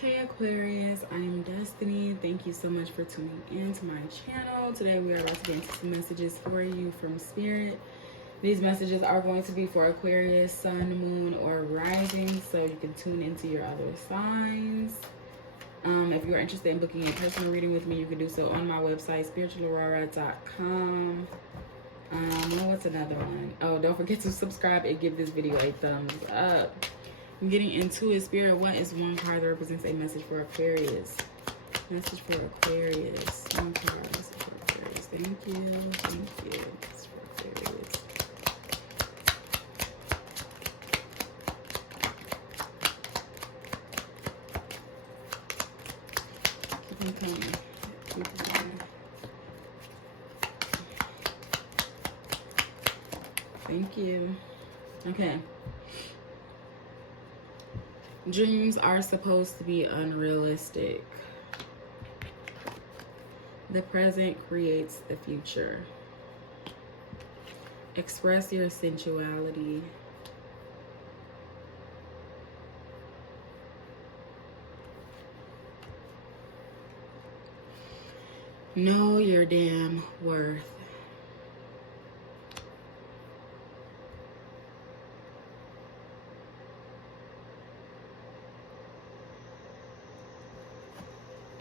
Hey Aquarius, I am Destiny. Thank you so much for tuning in to my channel. Today we are about to get into some messages for you from Spirit. These messages are going to be for Aquarius, Sun, Moon, or Rising, so you can tune into your other signs. If you are interested in booking a personal reading with me, you can do so on my website, SpiritualAurora.com. What's another one? Oh, don't forget to subscribe and give this video a thumbs up. I'm getting into it. Spirit, what is one card that represents a message for Aquarius? Message for Aquarius. One card, message for Aquarius. Thank you. Thank you. Message for Aquarius. Keep them coming. Keep them coming. Thank you. Okay. Dreams are supposed to be unrealistic. The present creates the future. Express your sensuality. Know your damn worth.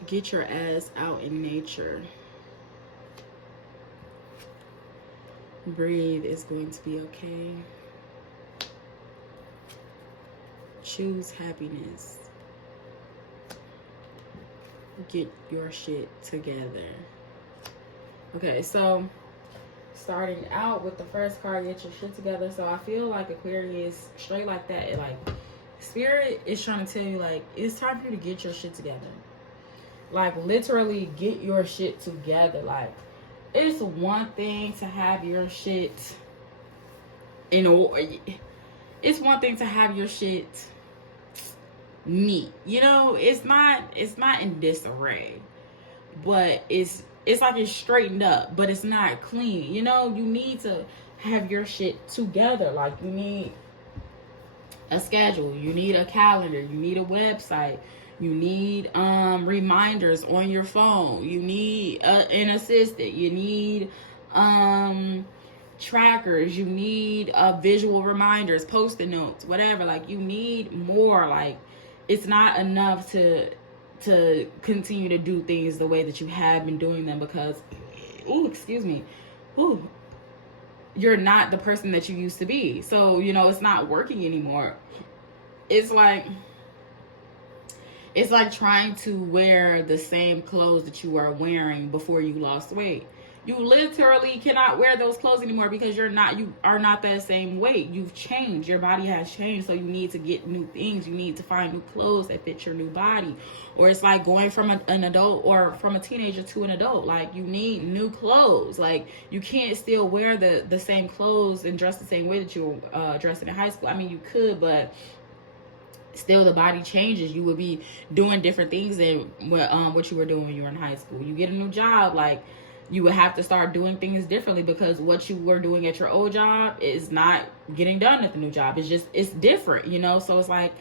Get your ass out in nature. Breathe, it's going to be okay. Choose happiness. Get your shit together. Okay, so starting out with the first card, get your shit together. So I feel like Aquarius, straight like that, like Spirit is trying to tell you, like, it's time for you to get your shit together. Like, literally get your shit together. Like, it's one thing to have your shit in order. It's one thing to have your shit neat. You know, it's not in disarray. But it's like it's straightened up, but it's not clean. You know, you need to have your shit together. Like, you need a schedule, you need a calendar, you need a website. You need reminders on your phone. You need an assistant. You need trackers. You need visual reminders, post-it notes, whatever. Like, you need more. Like, it's not enough to continue to do things the way that you have been doing them, because, you're not the person that you used to be. So, you know, it's not working anymore. It's like trying to wear the same clothes that you were wearing before you lost weight. You literally cannot wear those clothes anymore because you are not that same weight. You've changed. Your body has changed. So you need to get new things. You need to find new clothes that fit your new body. Or it's like going from an adult or from a teenager to an adult. Like, you need new clothes. Like, you can't still wear the same clothes and dress the same way that you were dressing in high school. I mean, you could, but still the body changes. You would be doing different things than what you were doing when you were in high school. You get a new job, like, you would have to start doing things differently because what you were doing at your old job is not getting done at the new job. It's different, you know? So it's like,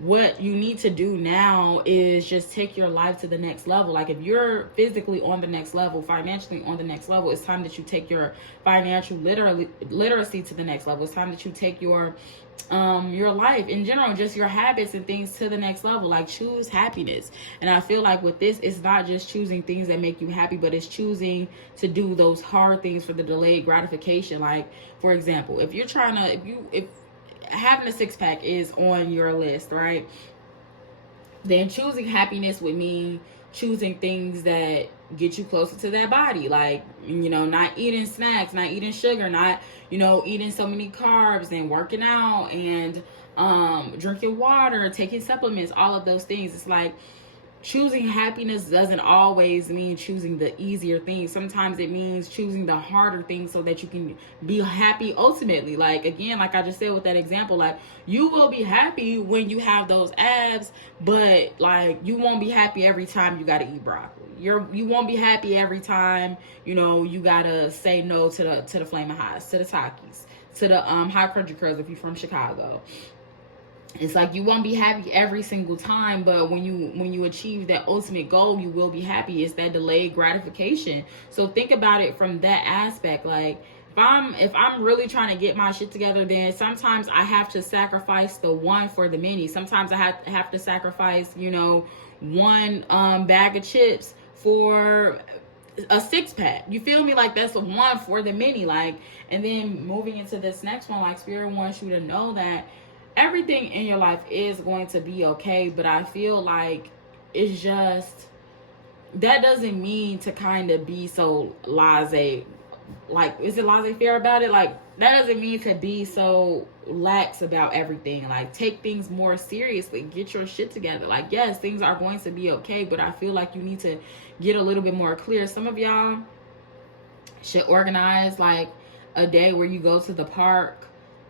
what you need to do now is just take your life to the next level. Like, if you're physically on the next level, financially on the next level, it's time that you take your financial literacy to the next level. It's time that you take your life in general, just your habits and things to the next level. Like, choose happiness. And I feel like with this, it's not just choosing things that make you happy, but it's choosing to do those hard things for the delayed gratification. Like, for example, if you're trying to, if having a six-pack is on your list, right? Then choosing happiness would mean choosing things that get you closer to that body. Like, you know, not eating snacks, not eating sugar, not, you know, eating so many carbs, and working out, and drinking water, taking supplements, all of those things. It's like, choosing happiness doesn't always mean choosing the easier things. Sometimes it means choosing the harder things so that you can be happy ultimately. Like, again, like I just said with that example, like, you will be happy when you have those abs, but like, you won't be happy every time you got to eat broccoli. You won't be happy every time, you know, you got to say no to the Flamin' Hots, to the Takis, to the hot crunchy curls if you're from Chicago. It's like you won't be happy every single time, but when you achieve that ultimate goal, you will be happy. It's that delayed gratification. So think about it from that aspect. Like if I'm really trying to get my shit together, then sometimes I have to sacrifice the one for the many. Sometimes I have to sacrifice, one bag of chips for a six pack. You feel me? Like that's the one for the many. Like, and then moving into this next one, like Spirit wants you to know that everything in your life is going to be okay, but I feel like it's just, that doesn't mean to kind of be so laissez, like, is it laissez-faire about it? Like, that doesn't mean to be so lax about everything. Like, take things more seriously. Get your shit together. Like, yes, things are going to be okay, but I feel like you need to get a little bit more clear. Some of y'all should organize, like, a day where you go to the park,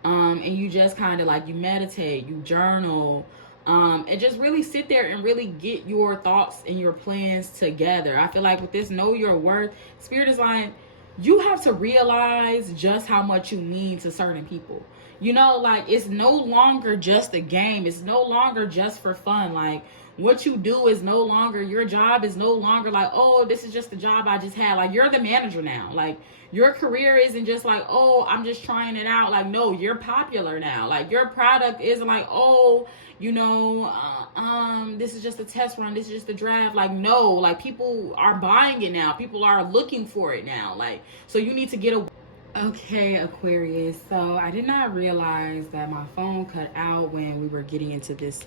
and you just kind of like, you meditate, you journal, and just really sit there and really get your thoughts and your plans together. I feel like with this know your worth, Spirit is like, you have to realize just how much you mean to certain people. Like, it's no longer just a game. It's no longer just for fun. Like, what you do is no longer, your job is no longer like, oh, this is just the job I just had. Like, you're the manager now. Like, your career isn't just like, oh, I'm just trying it out. Like, no, you're popular now. Like, your product isn't like, oh, this is just a test run. This is just a draft. Like, no, like, people are buying it now. People are looking for it now. Like, so you need to get a. Okay, Aquarius. So I did not realize that my phone cut out when we were getting into this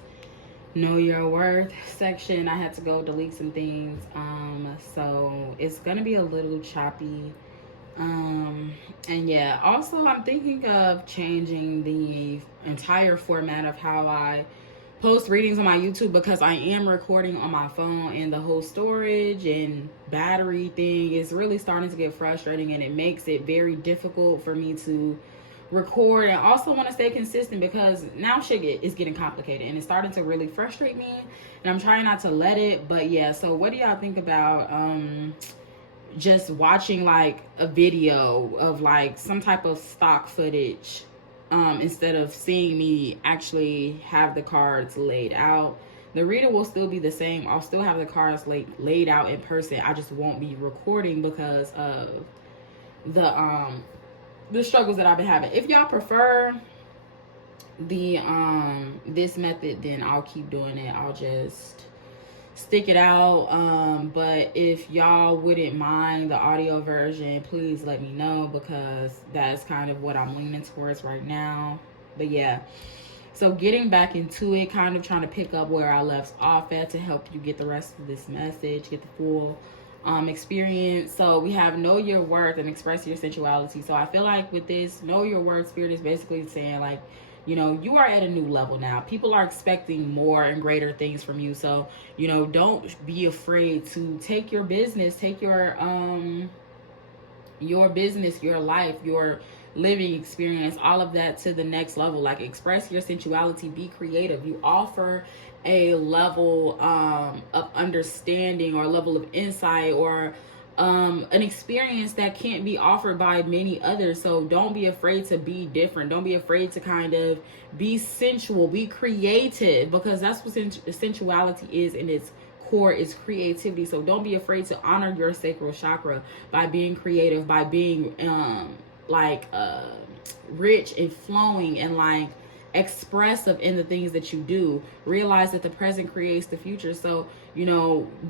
know your worth section. I had to go delete some things. So it's gonna be a little choppy. And yeah, also I'm thinking of changing the entire format of how I post readings on my YouTube, because I am recording on my phone, and the whole storage and battery thing is really starting to get frustrating, and it makes it very difficult for me to record and also want to stay consistent, because now shit is getting complicated and it's starting to really frustrate me, and I'm trying not to let it. But yeah, so what do y'all think about just watching like a video of like some type of stock footage, instead of seeing me actually have the cards laid out? The reading will still be the same. I'll still have the cards laid out in person. I just won't be recording because of the struggles that I've been having. If y'all prefer the this method, then I'll keep doing it. I'll just stick it out. But if y'all wouldn't mind the audio version, please let me know, because that's kind of what I'm leaning towards right now. But yeah, so getting back into it, kind of trying to pick up where I left off at to help you get the rest of this message, get the full experience. So we have know your worth and express your sensuality. So I feel like with this know your worth, Spirit is basically saying like, you are at a new level now. People are expecting more and greater things from you. So, don't be afraid to take your business, take your business, your life, your living experience, all of that to the next level. Like, express your sensuality, be creative. You offer a level of understanding, or a level of insight, or an experience that can't be offered by many others. So don't be afraid to be different. Don't be afraid to kind of be sensual, be creative, because that's what sensuality is in its core, is creativity. So don't be afraid to honor your sacral chakra by being creative, by being rich and flowing and like expressive in the things that you do. Realize that the present creates the future. So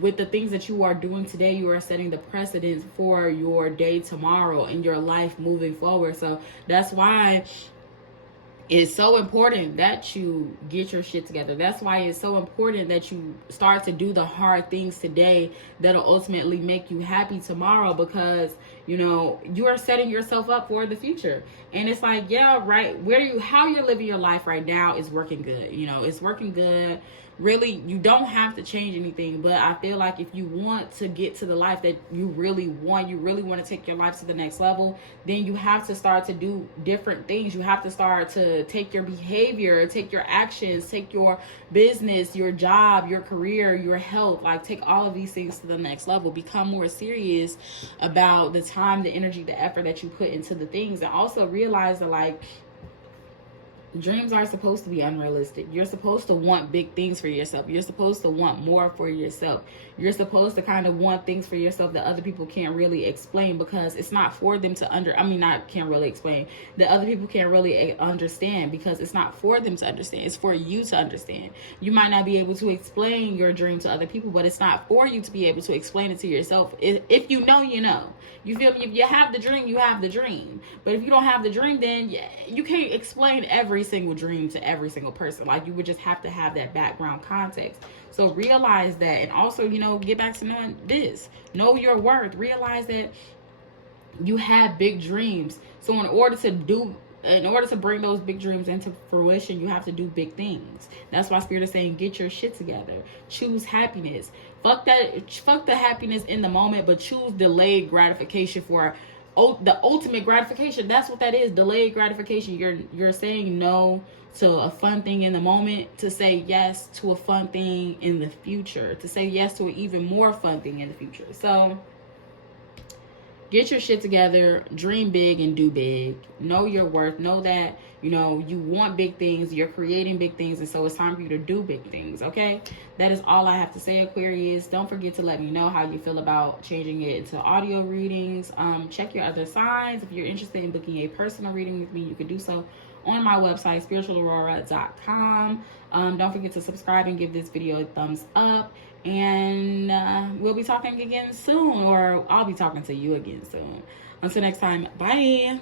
with the things that you are doing today, you are setting the precedence for your day tomorrow and your life moving forward. So that's why it's so important that you get your shit together. That's why it's so important that you start to do the hard things today that'll ultimately make you happy tomorrow, because you are setting yourself up for the future. And it's like, yeah, right, how you're living your life right now is working good. It's working good. Really, you don't have to change anything, but I feel like if you want to get to the life that you really want to take your life to the next level, then you have to start to do different things. You have to start to take your behavior, take your actions, take your business, your job, your career, your health, like take all of these things to the next level. Become more serious about the time, the energy, the effort that you put into the things, and also realize that like Dreams are supposed to be unrealistic. You're supposed to want big things for yourself. You're supposed to want more for yourself. You're supposed to kind of want things for yourself that other people can't really explain, because it's not for them to can't really explain, that other people can't really understand, because it's not for them to understand. It's for you to understand. You might not be able to explain your dream to other people, but it's not for you to be able to explain it to yourself. If you know, you know. You feel me? If you have the dream, you have the dream. But if you don't have the dream, then you can't explain every single dream to every single person. Like, you would just have to have that background context. So realize that. And also, get back to knowing this. Know your worth. Realize that you have big dreams. So in order to bring those big dreams into fruition, you have to do big things. That's why Spirit is saying, get your shit together. Choose happiness. Fuck the happiness in the moment, but choose delayed gratification for the ultimate gratification. That's what that is. Delayed gratification. You're saying no to a fun thing in the moment to say yes to a fun thing in the future, to say yes to an even more fun thing in the future. So get your shit together, dream big and do big. Know your worth. Know that, you want big things. You're creating big things. And so it's time for you to do big things, okay? That is all I have to say, Aquarius. Don't forget to let me know how you feel about changing it into audio readings. Check your other signs. If you're interested in booking a personal reading with me, you can do so on my website, SpiritualAurora.com. Don't forget to subscribe and give this video a thumbs up. And we'll be talking again soon, or I'll be talking to you again soon. Until next time, bye.